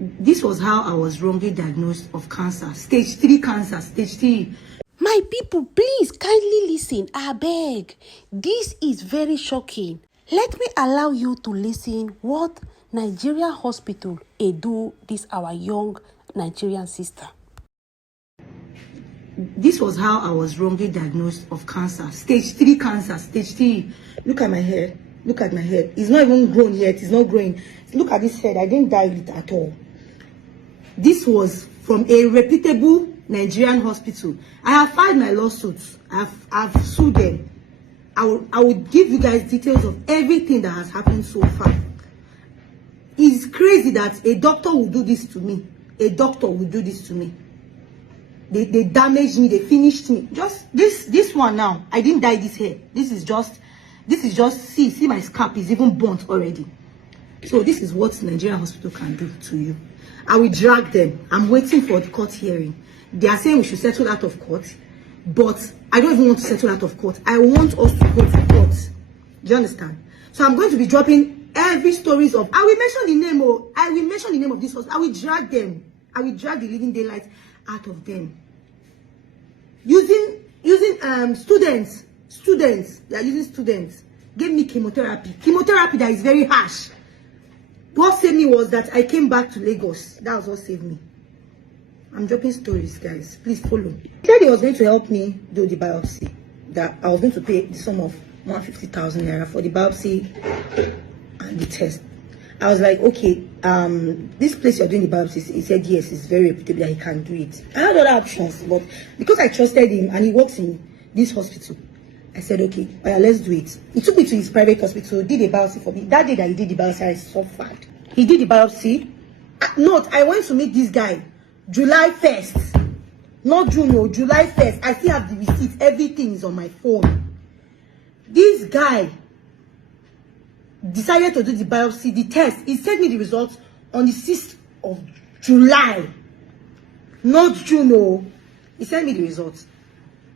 This was how I was wrongly diagnosed of cancer. Stage 3 cancer, stage 3. My people, please kindly listen. I beg. This is very shocking. Let me allow you to listen what Nigerian hospital do this our young Nigerian sister. This was how I was wrongly diagnosed of cancer. Stage 3 cancer, stage 3. Look at my hair. Look at my hair. It's not even grown yet. It's not growing. Look at this head. I didn't dye it at all. This was from a reputable Nigerian hospital. I have filed my lawsuits. I've sued them. I would give you guys details of everything that has happened so far. It's crazy that a doctor will do this to me. A doctor will do this to me. They damaged me. They finished me. Just this one now. I didn't dye this hair. This is just see my scalp is even burnt already. So this is what Nigerian hospital can do to you. I will drag them. I'm waiting for the court hearing. They are saying we should settle out of court, but I don't even want to settle out of court. I want us to go to court. Do you understand? So I'm going to be dropping every stories of. I will mention the name. Oh, I will mention the name of this hospital. I will drag them. I will drag the living daylight out of them. Using students. They are using students. Gave me chemotherapy. Chemotherapy that is very harsh. What saved me was that I came back to Lagos. That was what saved me. I'm dropping stories, guys. Please follow. He said he was going to help me do the biopsy. That I was going to pay the sum of 150,000 naira for the biopsy and the test. I was like, okay, this place you're doing the biopsy, he said yes, it's very reputable that he can do it. I had other options, but because I trusted him and he works in this hospital, I said, okay, well, let's do it. He took me to his private hospital, did a biopsy for me. That day that he did the biopsy, I suffered. He did the biopsy. Note, I went to meet this guy July 1st. Not June, no, July 1st. I still have the receipt. Everything is on my phone. This guy decided to do the biopsy, the test. He sent me the results on the 6th of July. Not June, no. He sent me the results.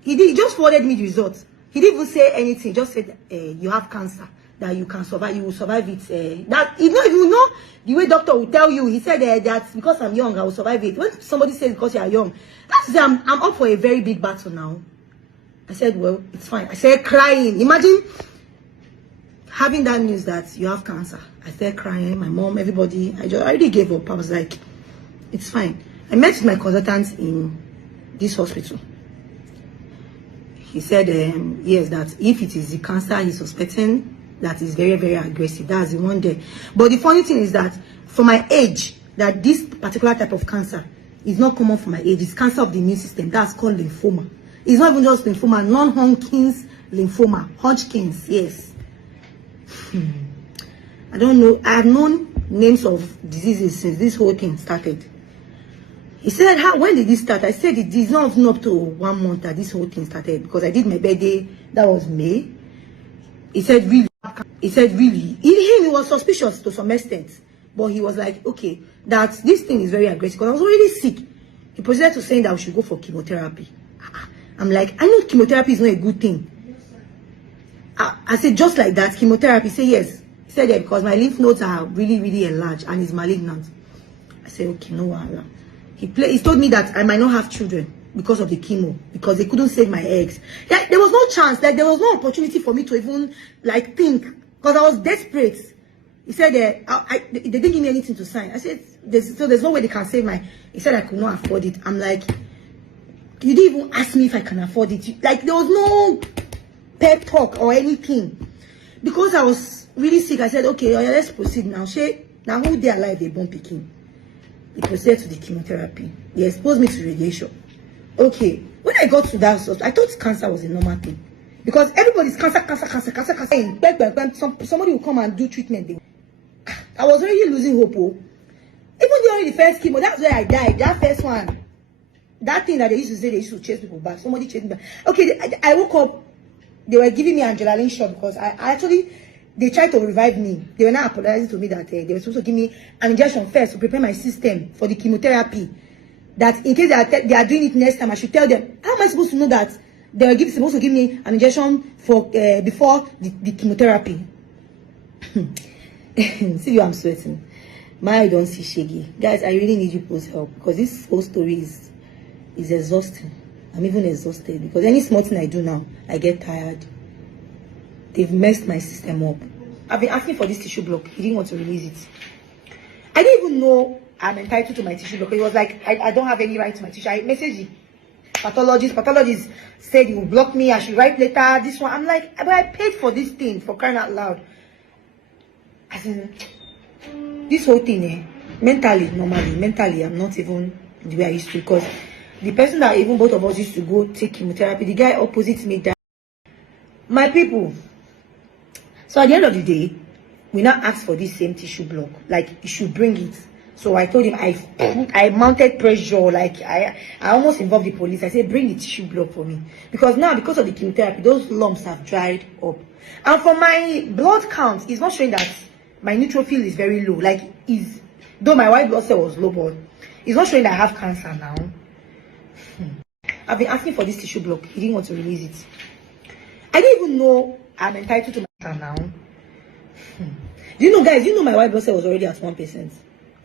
He just forwarded me the results. He didn't even say anything. He just said, you have cancer, that you can survive, you will survive it. That if you know the way doctor will tell you, he said that because I'm young, I will survive it. When somebody says because you are young, that's I'm up for a very big battle now. I said, well, it's fine. I started crying. Imagine having that news that you have cancer. I started crying. My mom, everybody. I already gave up. I was like, it's fine. I met with my consultant in this hospital. He said, yes, that if it is the cancer he's suspecting, that is very, very aggressive. That's the one there. But the funny thing is that for my age, that this particular type of cancer is not common for my age. It's cancer of the immune system. That's called lymphoma. It's not even just lymphoma, non-Hodgkin's lymphoma. Hodgkin's, yes. I don't know. I have known names of diseases since this whole thing started. He said, when did this start? I said, it is not even up to 1 month that this whole thing started, because I did my birthday. That was May. He said, really? He said, really? He was suspicious to some extent. But he was like, okay, that this thing is very aggressive. Because I was already sick. He proceeded to saying that we should go for chemotherapy. I'm like, I know chemotherapy is not a good thing. I said, just like that, chemotherapy? He said, yes. He said, yeah, because my lymph nodes are really, really enlarged and it's malignant. I said, okay, no wahala. He told me that I might not have children because of the chemo, because they couldn't save my eggs. Like, there was no chance, like there was no opportunity for me to even like think, because I was desperate. He said they didn't give me anything to sign. I said, there's no way they can save my. He said I could not afford it. I'm like, you didn't even ask me if I can afford it. Like, there was no pep talk or anything. Because I was really sick, I said, okay, let's proceed now. Now who they alive, they born picking. They proceeded to the chemotherapy. They exposed me to radiation. Okay, when I got to that hospital, I thought cancer was a normal thing. Because everybody's cancer. Somebody will come and do treatment. I was already losing hope. Oh. Even during the first chemo, that's where I died. That first one. That thing that they used to say, they used to chase people back. Somebody chased me back. Okay, I woke up. They were giving me adrenaline shot because they tried to revive me. They were not apologizing to me that they were supposed to give me an injection first to prepare my system for the chemotherapy. That in case they are doing it next time, I should tell them. How am I supposed to know that they were supposed to give me an injection for before the chemotherapy? See you, I'm sweating. My don't see shaggy. Guys, I really need you people's help because this whole story is exhausting. I'm even exhausted because any small thing I do now, I get tired. They've messed my system up. I've been asking for this tissue block. He didn't want to release it. I didn't even know I'm entitled to my tissue block. It was like, I don't have any right to my tissue. I messaged him. Pathologist said he will block me. I should write later. This one. I'm like, but I paid for this thing, for crying out loud. As in, this whole thing, mentally, I'm not even the way I used to. Because the person that even both of us used to go take chemotherapy, the guy opposite me died. My people. So at the end of the day, we now asked for this same tissue block. Like, you should bring it. So I told him, I mounted pressure. Like, I almost involved the police. I said, bring the tissue block for me. Because now, because of the chemotherapy, those lumps have dried up. And for my blood count, it's not showing that my neutrophil is very low. Like, though my white blood cell was low, but it's not showing that I have cancer now. I've been asking for this tissue block. He didn't want to release it. I didn't even know I'm entitled to my cancer now. Do you know, guys, my white blood cell was already at 1%.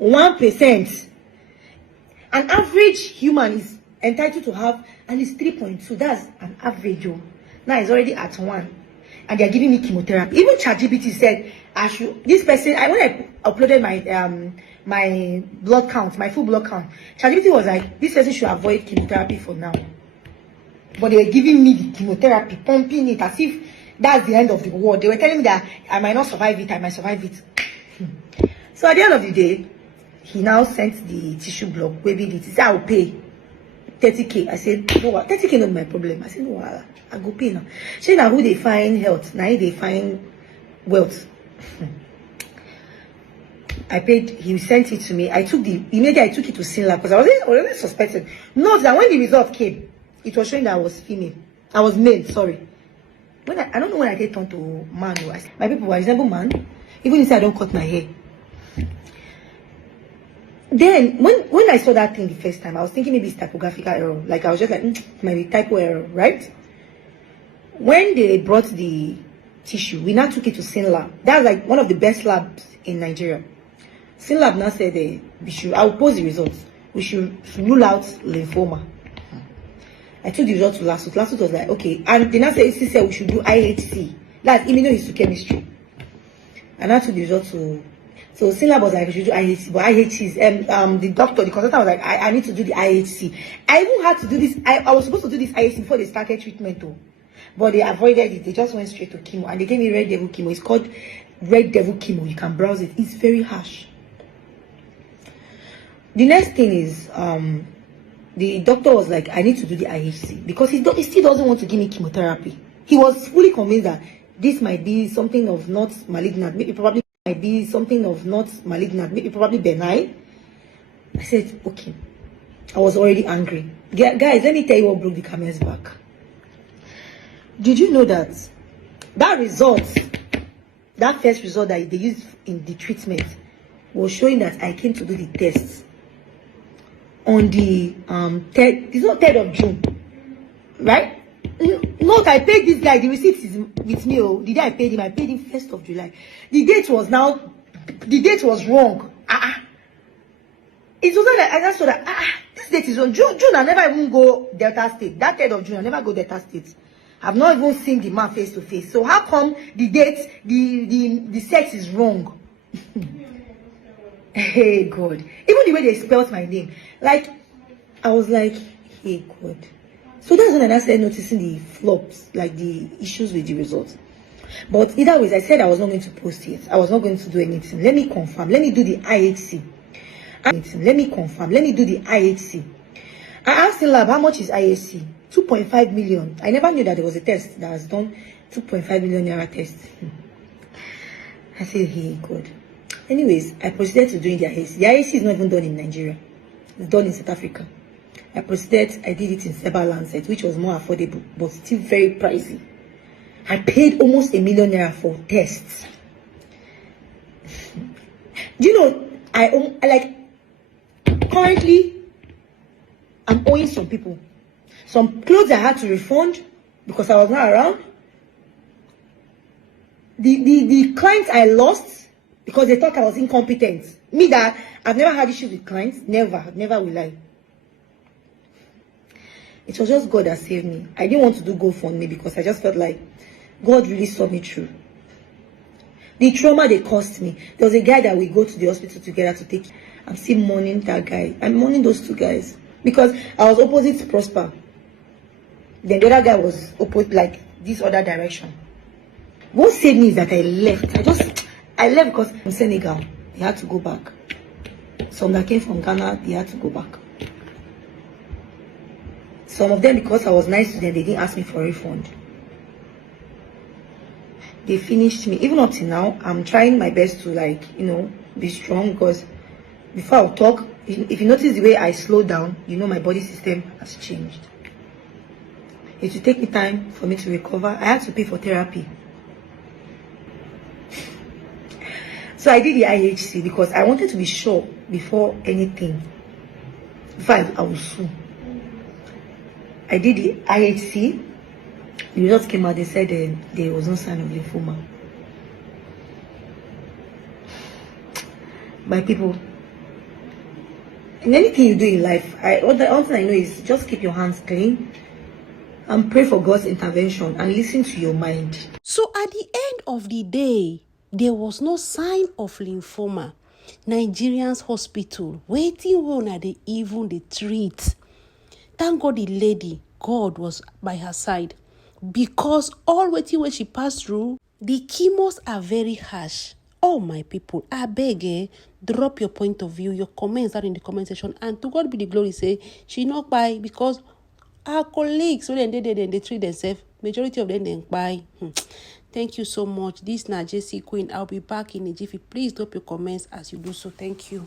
1%. An average human is entitled to have at least 3.2. That's an average. Oh. Now it's already at 1. And they're giving me chemotherapy. Even ChatGPT said I should. This person, when I uploaded my blood count, my full blood count, ChatGPT was like, this person should avoid chemotherapy for now. But they were giving me the chemotherapy, pumping it as if that's the end of the world. They were telling me that I might not survive it, I might survive it. So at the end of the day, he now sent the tissue block. He said, I'll pay 30K. I said, no, 30K not my problem. I said, no, I go pay now. She now who they find health, now they find wealth. I paid, he sent it to me. Immediately I took it to Sinla because I was already suspected. Note that when the result came, it was showing that I was female. I was male, sorry. When I don't know when I get turned to man. My people, I resemble man. Even if I don't cut my hair. Then, when I saw that thing the first time, I was thinking maybe it's typographical error. Like, I was just like, maybe typo error, right? When they brought the tissue, we now took it to Sinlab. That's like one of the best labs in Nigeria. Sinlab now said, I'll post the results. We should rule out lymphoma. I took the result to Lasut. Lasut was like, okay. And they now said we should do IHC. That's immunohistochemistry. And I took the result to... So Sinlab was like, we should do IHC. But IHC is... the consultant was like, I need to do the IHC. I even had to do this... I was supposed to do this IHC before they started treatment though. But they avoided it. They just went straight to chemo. And they gave me Red Devil chemo. It's called Red Devil chemo. You can browse it. It's very harsh. The next thing is... the doctor was like, I need to do the IHC because he still doesn't want to give me chemotherapy. He was fully convinced that this might be something of not malignant, maybe probably benign. I said, okay. I was already angry. Guys, let me tell you what broke the camel's back. Did you know that result, that first result that they used in the treatment was showing that I came to do the tests on the 3rd of June, right? Note, I paid this guy. The receipt is with me. Oh, the day I paid him 1st of July. The date was wrong. It was like I just saw that this date is wrong. June, I never even go Delta State. That 3rd of June, I never go Delta State. I've not even seen the man face to face. So how come the date, the sex is wrong? Hey God. Even the way they spelled my name. Like, I was like, hey God. So that's when I started noticing the flops, like the issues with the results. But either way, I said I was not going to post it. I was not going to do anything. Let me confirm. Let me do the IHC. Let me confirm. Let me do the IHC. I asked in lab, how much is IHC? 2.5 million. I never knew that there was a test that has done 2.5 million naira test. I said, hey God. Anyways, I proceeded to doing the IHC. The IHC is not even done in Nigeria. It's done in South Africa. I did it in Seba Lancet, which was more affordable, but still very pricey. I paid almost 1 million naira for tests. Do you know, currently, I'm owing some people. Some clothes I had to refund because I was not around. The clients I lost, because they thought I was incompetent. Me that I've never had issues with clients, never will I. It was just God that saved me. I didn't want to do GoFundMe because I just felt like God really saw me through. The trauma they caused me. There was a guy that we go to the hospital together to take. I'm still mourning that guy. I'm mourning those two guys because I was opposite to Prosper. Then the other guy was opposite, like this other direction. What saved me is that I left. I left because from Senegal, they had to go back. Some that came from Ghana, they had to go back. Some of them, because I was nice to them, they didn't ask me for a refund. They finished me. Even up to now, I'm trying my best to be strong, because before I talk, if you notice the way I slow down, my body system has changed. It will take me time for me to recover. I had to pay for therapy. So I did the IHC because I wanted to be sure before anything. Before I will sue. I did the IHC. The results came out. They said there was no sign of lymphoma. My people, in anything you do in life, one thing I know is just keep your hands clean and pray for God's intervention and listen to your mind. So at the end of the day, there was no sign of lymphoma. Nigerian's hospital waiting when they even the treat. Thank God the lady, God was by her side. Because all waiting when she passed through, the chemos are very harsh. Oh my people, I beg, drop your point of view, your comments are in the comment section. And to God be the glory, say, she not buy because our colleagues, when they treat themselves, majority of them they buy. Thank you so much. This is JC Queen. I'll be back in a jiffy. Please drop your comments as you do so. Thank you.